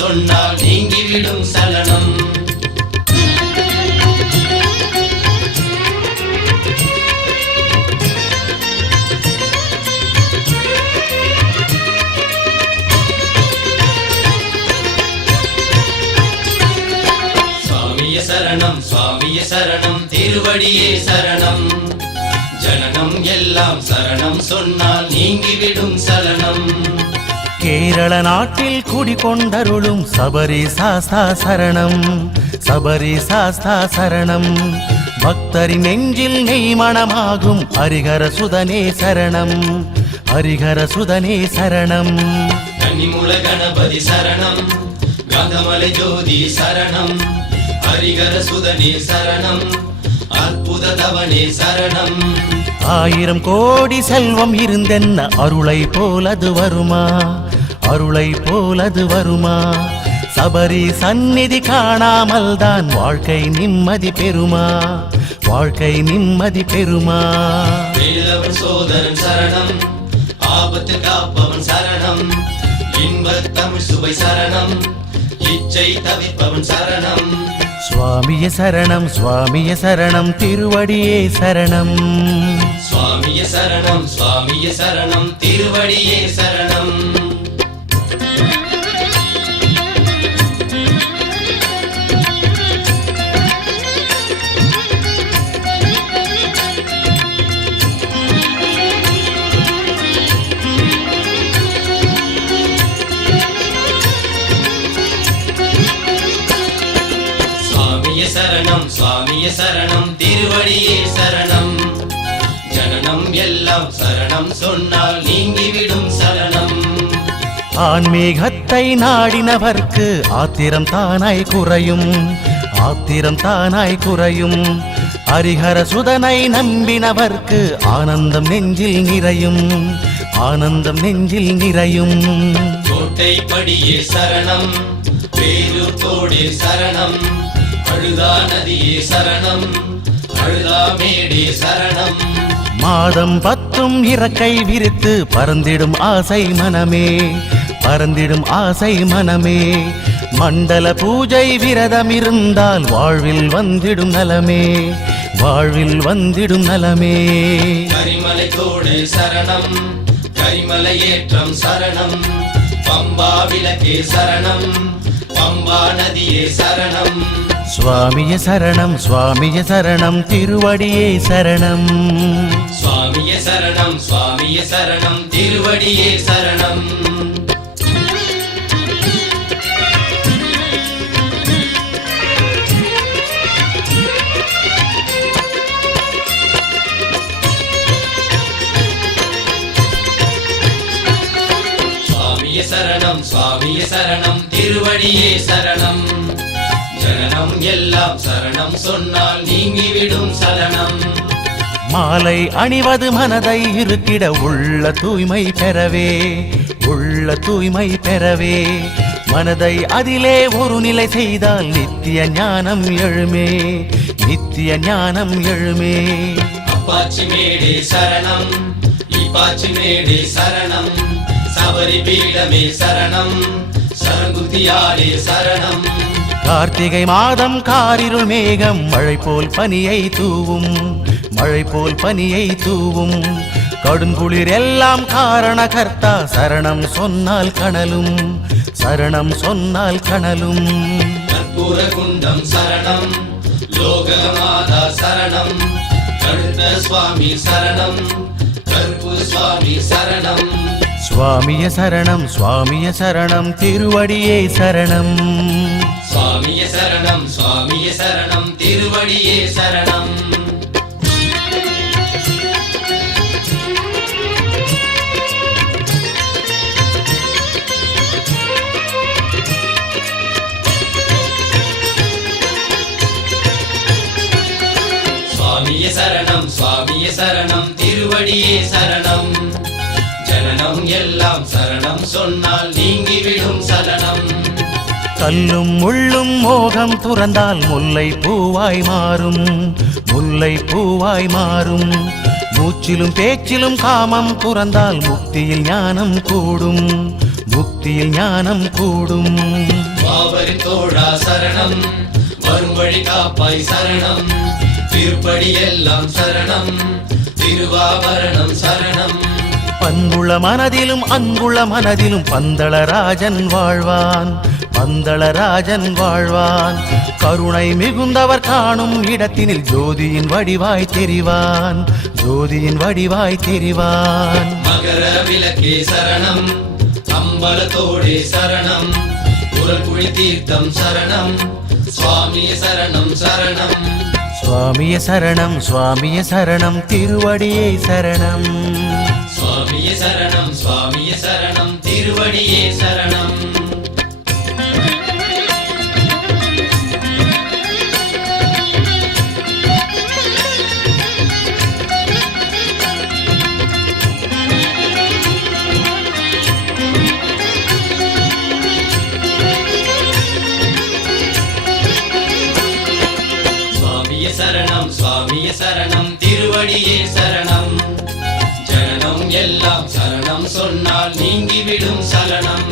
சொன்னால் நீங்கிவிடும் சலனம் சரணம் சுவாமிய சரணம் திருவடியே சரணம் ஜனனம் எல்லாம் சரணம் சொன்னால் கேரள நாட்டில் குடிகொண்டருளும் சபரி சாஸ்தா சரணம் சபரி சாஸ்தா சரணம் பக்தரி நெஞ்சில் நெய் நெய்மணமாகும் ஹரிகர சுதனே சரணம் ஹரிகர சுதனே சரணம் கணபதி சரணம் கந்தமலை ஜோதி சரணம் ஹரிகர சுதனே சரணம் அற்புத தவனே சரணம் ஆயிரம் கோடி செல்வம் இருந்தென்ன அருளை போல் அது வருமா அருளை போலது வருமா சபரி சந்நிதி காணாமல் தான் வாழ்க்கை நிம்மதி பெறுமா வாழ்க்கை நிம்மதி பெறுமா சோதரன் சரணம் ஆபத்து காப்பவன் சரணம் இன்ப தமிழ் சுவை சரணம் இச்சை தவிப்பவன் சரணம் சுவாமிய சரணம் சுவாமிய சரணம் திருவடியே சரணம் சுவாமிய சரணம் சுவாமிய சரணம் திருவடியே சரணம் சரணம் சொன்னால் நீங்கிவிடும் சரணம் ஆன்மீகத்தை நாடினவர்க்கு ஆத்திரம் தானாய் குறையும் ஆத்திரம் தானாய் குறையும் ஹரிஹர சுதனை நம்பினவர்க்கு ஆனந்தம் நெஞ்சில் நிறையும் ஆனந்தம் நெஞ்சில் நிறையும் கோட்டைப்படியே சரணம் வேலூர்கோடே சரணம் அழுதா நதியே சரணம் அழுதா மேடே சரணம் மாதம் பத்தும் இறக்கை விரித்து பறந்திடும் ஆசை மனமே பறந்திடும் ஆசை மனமே மண்டல பூஜை விரதம் இருந்தால் வாழ்வில் வந்திடும் நலமே வாழ்வில் வந்திடும் நலமே கரிமலைத்தோடு சரணம் கரிமலை ஏற்றம் சரணம் பம்பா விளக்கே சரணம் பம்பா நதியே சரணம் சுவாமிய சரணம் சுவாமிய சரணம் திருவடியே சரணம் சுவாமிய சரணம் சுவாமிய சரணம் திருவடியே சரணம் சுவாமிய சரணம் சுவாமிய சரணம் திருவடியே சரணம் எல்லாம் சரணம் சொன்னால் நீங்கிவிடும் சலனம் மாலை அணிவது மனதை இருக்கிட உள்ள தூய்மை பெறவே உள்ள தூய்மை பெறவே மனதை அதிலே ஒரு நிலை செய்தால் நித்திய ஞானம் எழுமே நித்திய ஞானம் எழுமே அப்பாச்சி மேடே சரணம் இப்பாச்சி மேடே சரணம் சபரி பீடமே சரணம் சரங்குத்தியாரே சரணம் கார்த்திகை மாதம் காரிருள் மேகம் மழை போல் பனியை தூவும் மழை போல் பனியை தூவும் கடுங்குளிர் எல்லாம் காரண கர்த்தா சரணம் சொன்னால் கணலும் சரணம் சொன்னால் கணலும் குண்டம் சரணம் லோகமாதா சரணம் கழுத்த சுவாமி சரணம் கருப்பு சுவாமி சரணம் சுவாமிய சரணம் சுவாமிய சரணம் திருவடியே சரணம் சுவாமிய சரணம் சுவாமிய சரணம் திருவடியே சரணம் சுவாமிய சரணம் சுவாமிய சரணம் திருவடியே சரணம் ஜனனம் எல்லாம் சரணம் சொன்னால் நீங்கிவிடும் சலனம் கல்லும் முள்ளும் மோகம் துறந்தால் முல்லை பூவாய் மாறும் முல்லை பூவாய் மாறும் மூச்சிலும் பேச்சிலும் காமம் துறந்தால் முக்தியில் ஞானம் கூடும் முக்தியில் ஞானம் கூடும் தோழா சரணம் வரும் வழி காப்பாய் சரணம் திருப்படி எல்லாம் சரணம் திருவாபரணம் சரணம் பண்புள்ள மனதிலும் அன்புள்ள மனதிலும் பந்தளராஜன் வாழ்வான் பந்தளராஜன் வாழ்வான் கருணை மிகுந்தவர் காணும் இடத்தினில் ஜோதியின் வடிவாய் தெரிவான் ஜோதியின் வடிவாய் தெரிவான் மகர விளக்கே சரணம் அம்பலத்தோடே சரணம் குரல்குழி தீர்த்தம் சரணம் சுவாமிய சரணம் சரணம் சுவாமிய சரணம் சுவாமிய சரணம் திருவடியே சரணம் சுவாமிய சரணம் சுவாமிய சரணம் திருவடியே சரணம் நீங்கிவிடும் சலனம்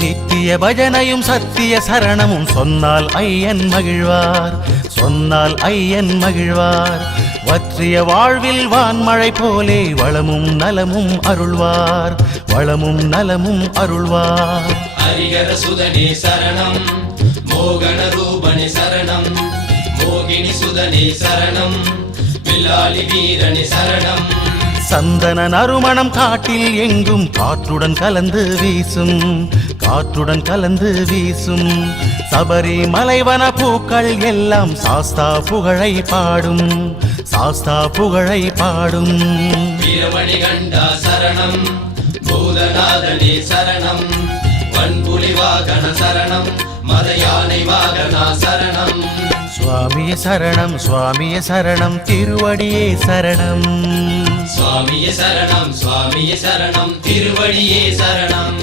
நித்திய பஜனையும் சத்திய சரணமும் சொன்னால் ஐயன் மகிழ்வார் சொன்னால் ஐயன் மகிழ்வார் வற்றிய வாழ்வில் வான்மழை போலே வளமும் நலமும் அருள்வார் வளமும் நலமும் அருள்வார் அரியர சுதனே சரணம் மோகன ரூபணி சரணம் மோகினி சுதனே சரணம் பில்லாலி வீரனி சரணம் சந்தன நறுமணம் காட்டில் எங்கும் காற்றுடன் கலந்து வீசும் காற்றுடன் கலந்து வீசும் சபரி மலைவன பூக்கள் எல்லாம் சாஸ்தா புகழை பாடும் சாஸ்தா புகழை பாடும் சரணம் பூதநாதனே சரணம் பண்புலி வாகன சரணம் மத யானை வாகனா சரணம் சுவாமிய சரணம் சுவாமிய சரணம் திருவடியே சரணம் சுவாமியே சரணம் சுவாமியே சரணம் திருவடியே சரணம்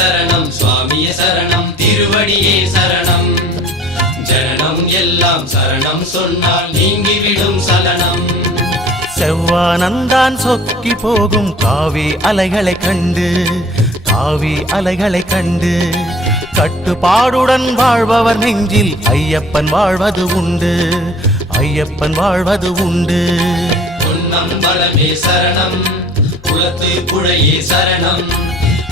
சரணம் சுவாமியே சரணம் திருவடியே சரணம் ஜனனம் எல்லாம் சரணம் சொன்னால் நீங்கிவிடும் சலனம் செவ்வானந்தான் சொக்கி போகும் காவி அலைகளை கண்டு காவி அலைகளை கண்டு கட்டுப்பாடுடன் வாழ்பவர் நெஞ்சில் ஐயப்பன் வாழ்வது உண்டு ஐயப்பன் வாழ்வது உண்டு பொன்னம்பலமே சரணம் குளத்து புழையே சரணம்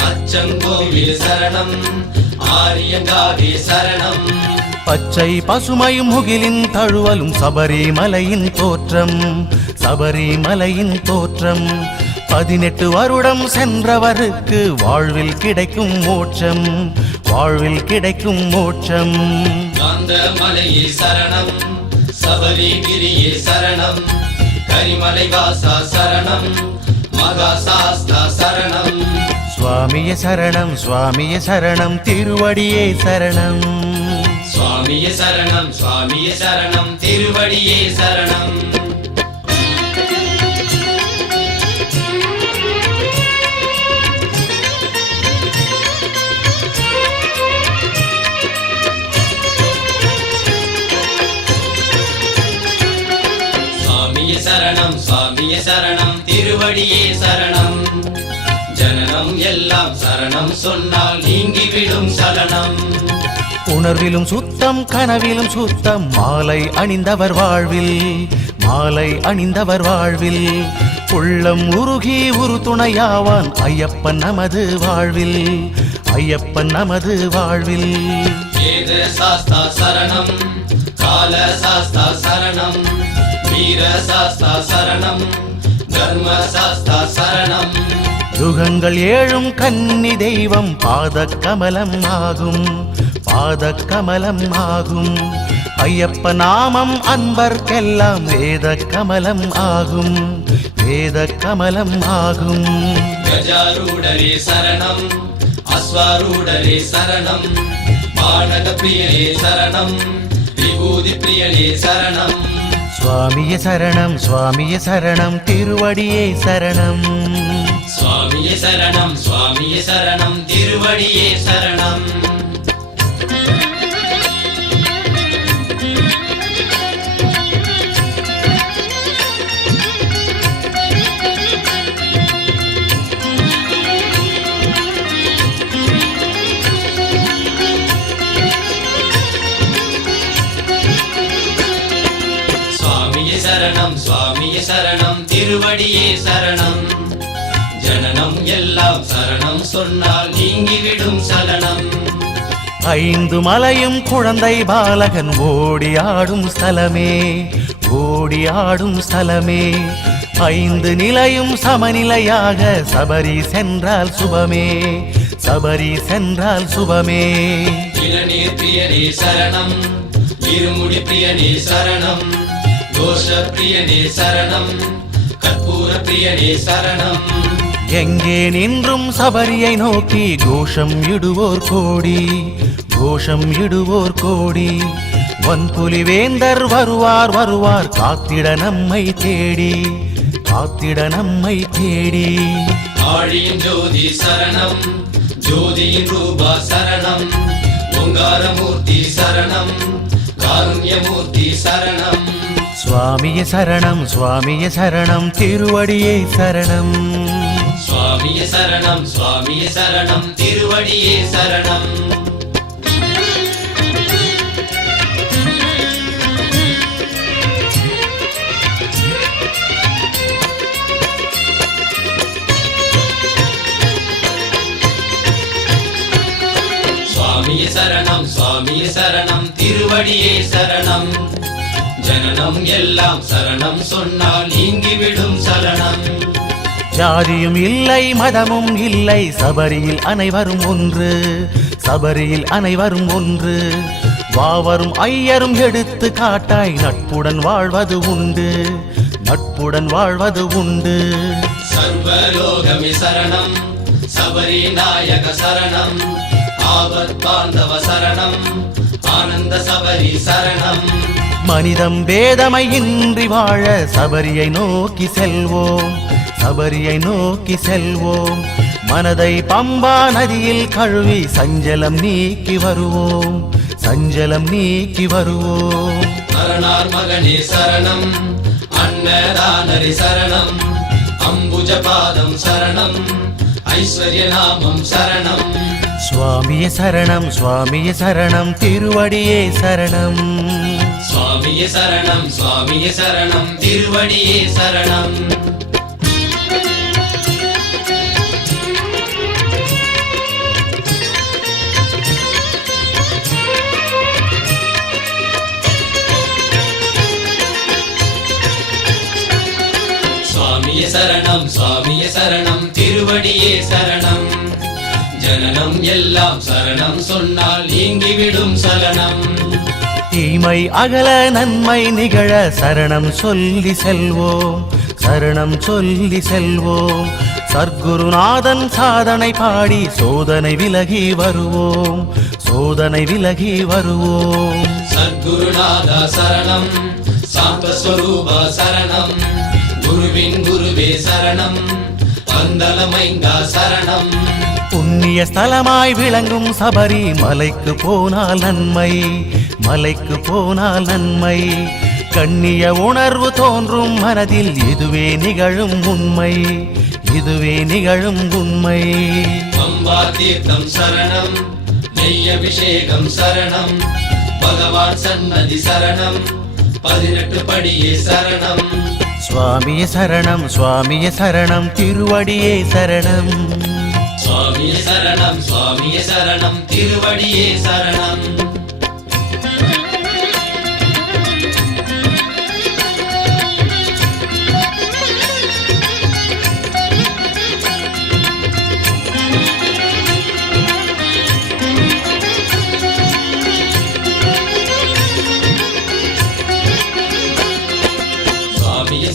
அச்சங்கோவில் சரணம் ஆரியங்காவே சரணம் பச்சை பசுமை முகிலின் தழுவலும் சபரிமலையின் தோற்றம் சபரிமலையின் தோற்றம் பதினெட்டு வருடம் சென்றவருக்கு வாழ்வில் கிடைக்கும் மோட்சம் வாழ்வில் கிடைக்கும் மோட்சம் மலையே சரணம் சபரிகிரியே சரணம் கரிமலை வாசா சரணம் மகாசாஸ்தா சரணம் சுவாமிய சரணம் சுவாமிய சரணம் திருவடியே சரணம் சுவாமிய சரணம் சுவாமிய சரணம் திருவடியே சரணம் சுவாமிய சரணம் சுவாமிய சரணம் திருவடியே சரணம் ஜனனம் எல்லாம் சரணம் சொன்னால் நீங்கிவிடும் சரணம் உணர்விலும் சுத்தம் கனவிலும் சுத்தம் மாலை அணிந்தவர் வாழ்வில் மாலை அணிந்தவர் வாழ்வில் உள்ளம் உருகி உரு துணையாவான் ஐயப்பன் நமது வாழ்வில் ஐயப்பன் நமது வாழ்வில் சாஸ்தா சரணம் கால சாஸ்தா சரணம் வீர சாஸ்தா சரணம் தர்ம சாஸ்தா சரணம் யுகங்கள் ஏழும் கன்னி தெய்வம் பாத கமலம் ஆகும் கமலம் ஆகும் ஐயப்ப நாமம் அன்பர்க்கெல்லாம் வேத கமலம் ஆகும் வேத கமலம் ஆகும் கஜாரூடரே சரணம் அஸ்வாரூடரே சரணம் பாடக சரணம் விபூதி சரணம் சுவாமிய சரணம் சுவாமிய சரணம் திருவடியே சரணம் சுவாமிய சரணம் சுவாமிய சரணம் திருவடியே சரணம் திருவடியே சரணம் ஜனனம் எல்லாம் சரணம் சொன்னால் நீங்கிவிடும் சலனம் ஐந்து மலையும் குழந்தை பாலகன் ஓடி ஆடும் ஸ்தலமே ஓடி ஆடும் ஸ்தலமே ஐந்து நிலையும் சமநிலையாக சபரி சென்றால் சுபமே சபரி சென்றால் சுபமே இளநீர் பிரியனே சரணம் இருமுடி பிரியனே சரணம் தோஷ பிரியனே சரணம் எங்கே நின்றும் சபரியை நோக்கி கோஷம் இடுவோர் கோடி கோஷம் இடுவோர் கோடி வன்புலிவேந்தர் வருவார் வருவார் காத்திட நம்மை தேடி காத்திட நம்மை தேடி ஆழியின் ஜோதி சரணம் ஜோதியின் ரூபா சரணம் ஓங்காரமூர்த்தி சரணம் காருண்யமூர்த்தி சரணம் சுவாமிய சரணம் சுவாமிய சரணம் திருவடியே சரணம் சுவாமிய சரணம் சுவாமிய சரணம் திருவடியே சரணம் சுவாமிய சரணம் சுவாமிய சரணம் திருவடியே சரணம் ஜனனம் எல்லாம் சரணம் சொன்னால் நீங்கிவிடும் சரணம் ஜாதியும் இல்லை மதமும் இல்லை சபரியில் அனைவரும் ஒன்று சபரியில் அனைவரும் ஒன்று வாவரும் ஐயரும் எடுத்து காட்டாய் நட்புடன் வாழ்வது உண்டு நட்புடன் வாழ்வது உண்டு சர்வலோகமி சரணம் சபரி நாயக சரணம் ஆபத் பாந்தவ சரணம் ஆனந்த சபரி சரணம் மனிதம் பேதமையின்றி வாழ சபரியை நோக்கி செல்வோம் சபரியை நோக்கி செல்வோம் மனதை பம்பா நதியில் கழுவி சஞ்சலம் நீக்கி வருவோம் சஞ்சலம் நீக்கி வருவோம் அரணார் மகனே சரணம் அன்னதானரி சரணம் அம்புஜ பாதம் சரணம் ஐஸ்வர்ய நாமம் சரணம் சுவாமிய சரணம் சுவாமிய சரணம் திருவடியே சரணம் சுவாமியே சரணம் சுவாமியே சரணம் திருவடியே சரணம் சுவாமியே சரணம் சுவாமியே சரணம் திருவடியே சரணம் ஜனனம் எல்லாம் சரணம் சொன்னால் நீங்கிவிடும் சலனம் தீமை அகல நன்மை நிகழ சரணம் சொல்லி செல்வோம் சரணம் சொல்லி செல்வோம் சர்க்குருநாதன் சாதனை பாடி சோதனை விலகி வருவோம் சோதனை விலகி வருவோம் சர்க்குருநாதா சரணம் சாந்த ஸ்வரூபா சரணம் குருவின் குருவே சரணம் பந்தலமைந்தா சரணம் புண்ணிய ஸ்தலமாய் விளங்கும் சபரி மலைக்கு போனால் நன்மை மலைக்கு போனால் நன்மை கண்ணிய உணர்வு தோன்றும் மனதில் இதுவே நிகழும் உண்மை இதுவே நிகழும் உண்மை தீர்த்தம் சரணம் நெய் அபிஷேகம் சரணம் பகவான் சன்னதி சரணம் பதினெட்டு படியே சரணம் சரணம் சரணம் திருவடியே சரணம் சரணம் சரணம் திருவடியே சரணம்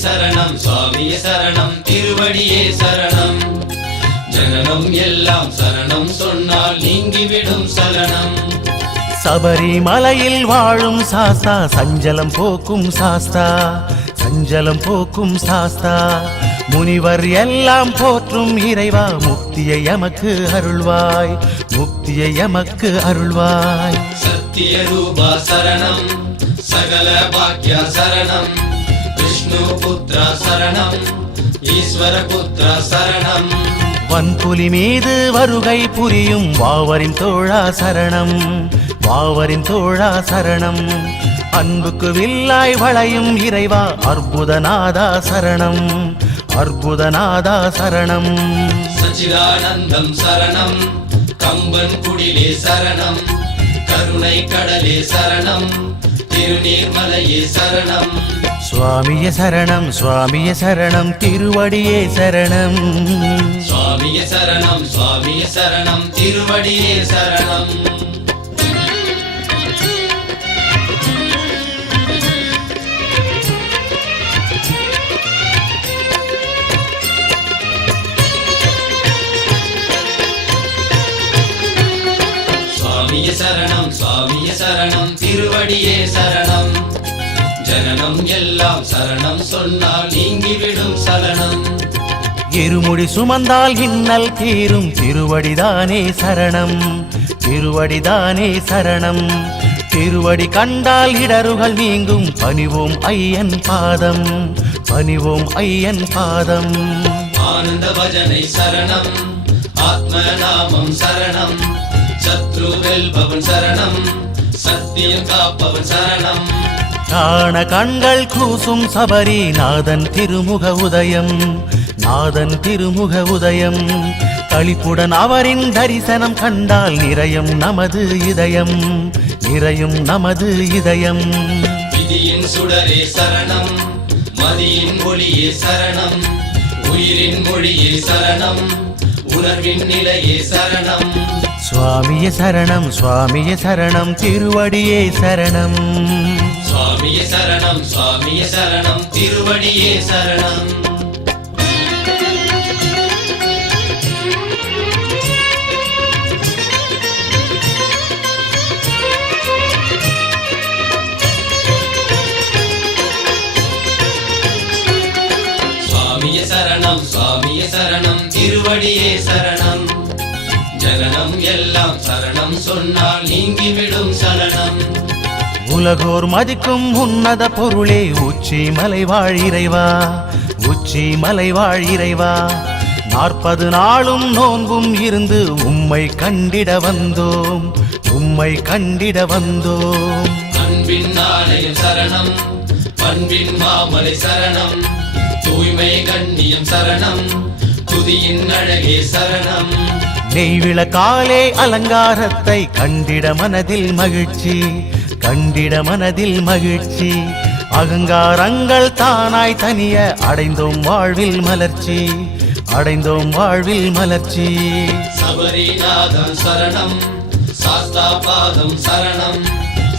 சரணம் சுவாமிய சரணம் திருவடியே சரணம் ஜனனம் எல்லாம் சரணம் சொன்னால் நீங்கிவிடும் சரணம் சபரிமலையில் வாழும் சாஸ்தா சஞ்சலம் போக்கும் சாஸ்தா சஞ்சலம் போக்கும் சாஸ்தா முனிவர் எல்லாம் போற்றும் இறைவா முக்தியை எமக்கு அருள்வாய் முக்தியை எமக்கு அருள்வாய் சத்திய ரூபா சரணம் சகல பாக்கிய சரணம் வன்புலி மீது வருகை புரியும் வாவரின் தோழா சரணம் வாவரின் தோழா சரணம் அன்புக்கு வில்லாய் வளையும் இறைவா அற்புதநாதா சரணம் அற்புதநாதா சரணம் சச்சிதானந்தம் சரணம் கம்பன் குடிலே சரணம் கருணை கடலே சரணம் திருநீர்மலையே சரணம் சுவாமிய சரணம் சுவாமிய சரணம் திருவடியே சரணம் சுவாமிய சரணம் சுவாமிய சரணம் திருவடியே சரணம் சுவாமிய சரணம் சுவாமிய சரணம் அடியே சரணம் ஜனனம் எல்லாம் சரணம் சொன்னால் நீங்கிவிடும் சலனம் இருமுடி சுமந்தால் இன்னல் தீரும் திருவடிதானே சரணம் திருவடிதானே சரணம் திருவடி கண்டால் இடருகள் நீங்கும் பணிவோம் ஐயன் பாதம் பணிவோம் ஐயன் பாதம் ஆனந்த பஜனை சரணம் ஆத்மநாமம் சரணம் சத்ருவெல்பவன் சரணம் சத்தியம் காப்பவன் சரணம் காண கண்கள் கூசும் சபரி நாதன் திருமுக உதயம் நாதன் திருமுக உதயம் களிப்புடன் அவரின் தரிசனம் கண்டால் நிறையும் நமது இதயம் நிறையும் நமது இதயம் விதியின் சுடரே சரணம் மதியின் மொழியே சரணம் உயிரின் மொழியே சரணம் உணர்வின் நிலையே சரணம் சுவாமிய சரணம் சுவாமிய சரணம் திருவடியே சரணம் சுவாமிய சரணம் சுவாமிய சரணம் திருவடியே சரணம் உலகோர் மதிக்கும் உன்னத பொருளே உச்சி மலைவாழ் இறைவா உச்சி மலைவாழ் இறைவா நாற்பது நாளும் நோன்பும் இருந்து உம்மை கண்டிட வந்தோம் உம்மை கண்டிட வந்தோம் சரணம் பண்பின் மாமலை சரணம் தூய்மை கண்ணியம் சரணம் துதியின் அழகே சரணம் நெய்விள காலே அலங்காரத்தை கண்டிட மனதில் மகிழ்ச்சி கண்டிட மனதில் மகிழ்ச்சி அகங்காரங்கள் தானாய் தனிய அடைந்தோம் வாழ்வில் மலர்ச்சி அடைந்தோம் வாழ்வில் மலர்ச்சி சபரிநாதம் சரணம் சாஸ்தா பாதம் சரணம்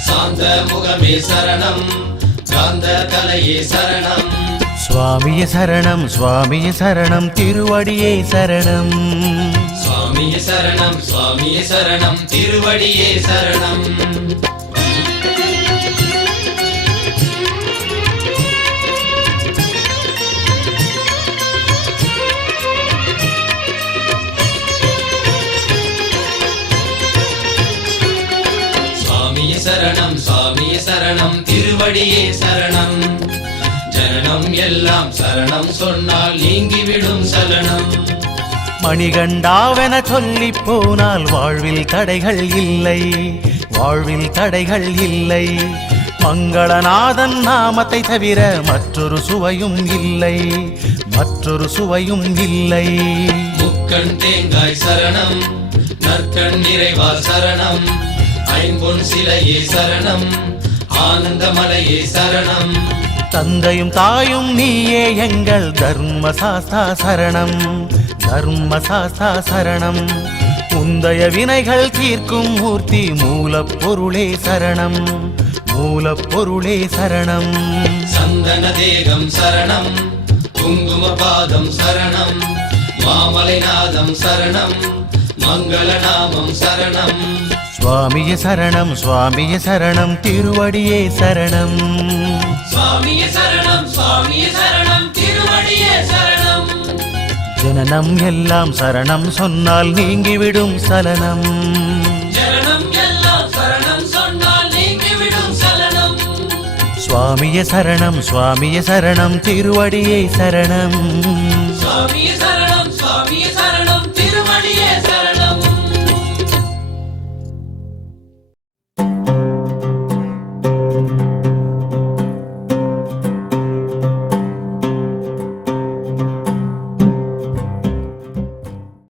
சாந்த முகமே சரணம் காந்த கலையே சரணம் சுவாமிய சரணம் சுவாமிய சரணம் திருவடியே சரணம் சுவாமிய சரணம் சுவாமிய சரணம் திருவடியே சரணம் சொல்லும்படியே சரணம் ஜனனம் எல்லாம் சரணம் சொன்னால் நீங்கிவிடும் சலனம் மணிகண்டாவென சொல்லி போனால் வாழ்வில் தடைகள் இல்லை வாழ்வில் தடைகள் இல்லை மங்களநாதன் நாமத்தை தவிர மற்றொரு சுவையும் இல்லை மற்றொரு சுவையும் இல்லை முக்கண் தேங்காய் சரணம் நற்கண் நிறைவா சரணம் ஐம்பொன் சிலையே சரணம் ஆனந்தமலையே சரணம் தந்தையும் தாயும் நீயே எங்கள் தர்ம சாஸ்தா சரணம் தர்ம சாஸ்தா சரணம் முந்தைய வினைகள் தீர்க்கும் மூர்த்தி மூலப்பொருளே சரணம் மூலப்பொருளே சரணம் சந்தன தேகம் சரணம் குங்கும பாதம் சரணம் மாமலைநாதம் சரணம் மங்களநாமம் சரணம் சுவாமிய சரணம் சுவாமிய சரணம் திருவடியே சரணம் சுவாமிய சரணம் சுவாமிய சரணம் திருவடியே சரணம் ஜனனம் எல்லாம் சரணம் சொன்னால் நீங்கிவிடும் சலனம் சுவாமிய சரணம் சுவாமிய சரணம் திருவடியே சரணம் சுவாமிய